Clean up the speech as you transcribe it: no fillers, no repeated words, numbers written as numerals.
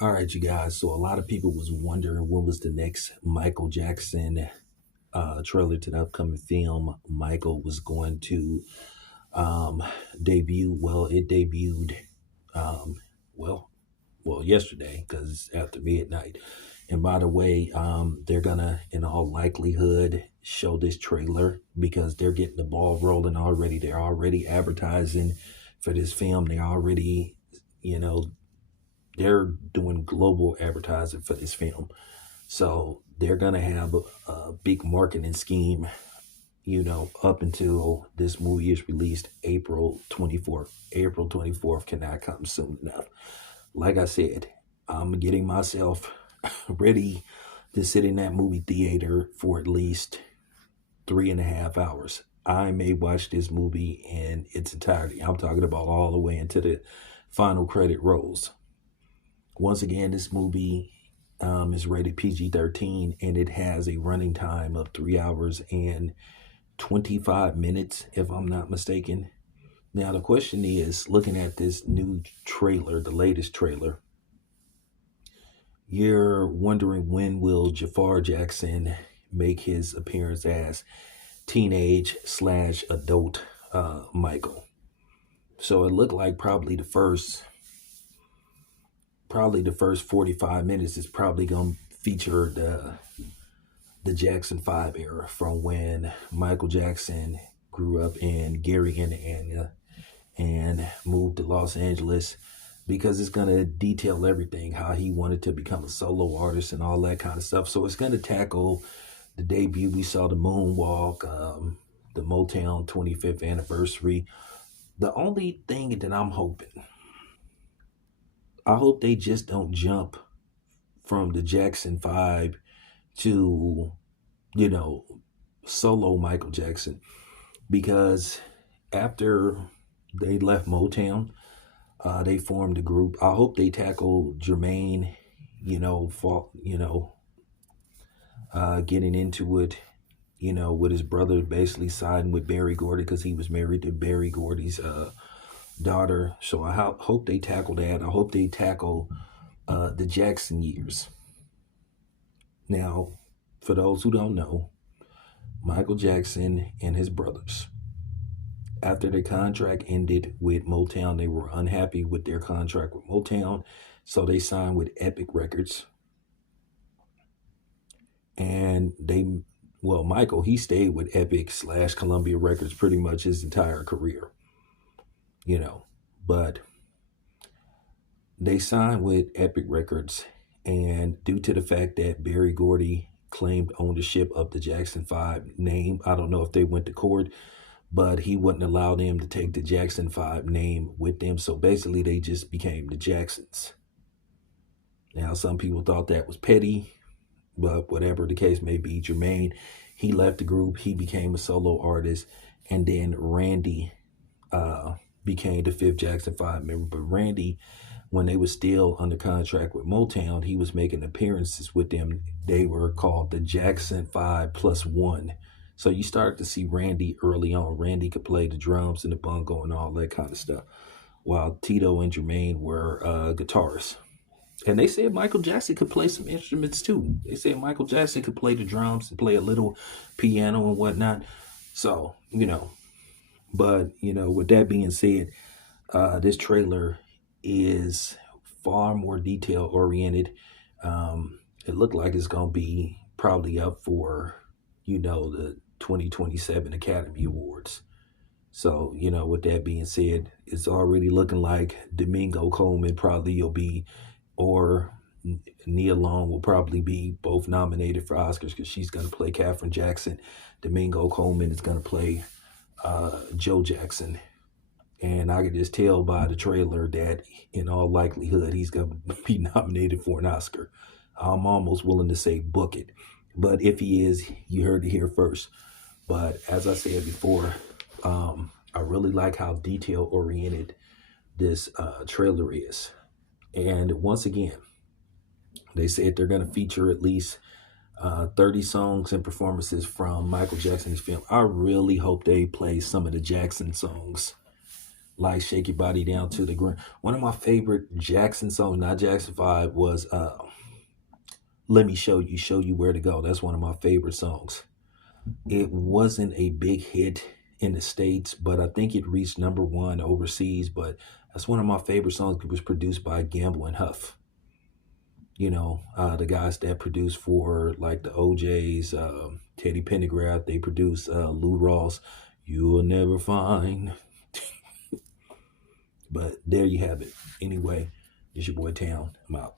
All right, you guys. So a lot of people was wondering when was the next Michael Jackson trailer to the upcoming film Michael was going to um, debut. Well, it debuted um, well, yesterday because it's after midnight. And by the way, they're gonna, in all likelihood, show this trailer because they're getting the ball rolling already. They're already advertising for this film. They already, you know, they're doing global advertising for this film. So they're gonna have a big marketing scheme, up until this movie is released April 24th. April 24th cannot come soon enough. Like I said, I'm getting myself ready to sit in that movie theater for at least 3.5 hours. I may watch this movie in its entirety. I'm talking about all the way into the final credit rolls. Once again, this movie is rated PG-13 and it has a running time of 3 hours and 25 minutes, if I'm not mistaken. Now, the question is, looking at this new trailer, the latest trailer, you're wondering when will Jafar Jackson make his appearance as teenage slash adult Michael. So it looked like probably the first 45 minutes is probably going to feature the Jackson 5 era from when Michael Jackson grew up in Gary, Indiana and moved to Los Angeles, because it's going to detail everything, how he wanted to become a solo artist and all that kind of stuff. So it's going to tackle the debut. We saw the Moonwalk, the Motown 25th anniversary. The only thing that I hope they just don't jump from the Jackson 5 to, you know, solo Michael Jackson, because after they left Motown, they formed a group. I hope they tackle Jermaine, getting into it, with his brother basically siding with Berry Gordy because he was married to Berry Gordy's daughter. So I hope they tackle that. I hope they tackle the Jackson years. Now, for those who don't know, Michael Jackson and his brothers, after their contract ended with Motown, they were unhappy with their contract with Motown, so they signed with Epic Records. And Michael, he stayed with Epic slash Columbia Records pretty much his entire career, you know. But they signed with Epic Records, and due to the fact that Berry Gordy claimed ownership of the Jackson 5 name, I don't know if they went to court, but he wouldn't allow them to take the Jackson 5 name with them. So basically, they just became the Jacksons. Now, some people thought that was petty, but whatever the case may be, Jermaine, he left the group. He became a solo artist. And then Randy became the fifth Jackson 5 member. But Randy, when they were still under contract with Motown, he was making appearances with them. They were called the Jackson 5 plus one. So you start to see Randy early on. Randy could play the drums and the bongo and all that kind of stuff, while Tito and Jermaine were guitarists. And they said Michael Jackson could play some instruments too. They said Michael Jackson could play the drums and play a little piano and whatnot. So, but, with that being said, this trailer is far more detail oriented. It looked like it's going to be probably up for, the 2027 Academy Awards. So, with that being said, it's already looking like Domingo Coleman probably will be, or Nia Long will probably be both nominated for Oscars because she's going to play Katherine Jackson. Domingo Coleman is going to play Joe Jackson. And I could just tell by the trailer that in all likelihood, he's going to be nominated for an Oscar. I'm almost willing to say book it. But if he is, you heard it here first. But as I said before, I really like how detail oriented this trailer is. And once again, they said they're going to feature at least 30 songs and performances from Michael Jackson's film. I really hope they play some of the Jackson songs like Shake Your Body Down to the Ground. One of my favorite Jackson songs, not Jackson 5, was Let Me Show You Where to Go. That's one of my favorite songs. It wasn't a big hit in the States, but I think it reached number one overseas. But that's one of my favorite songs. It was produced by Gamble and Huff. You know, the guys that produce for like the OJs, Teddy Pendergrass, they produce Lou Ross, You'll Never Find. But there you have it. Anyway, it's your boy Town. I'm out.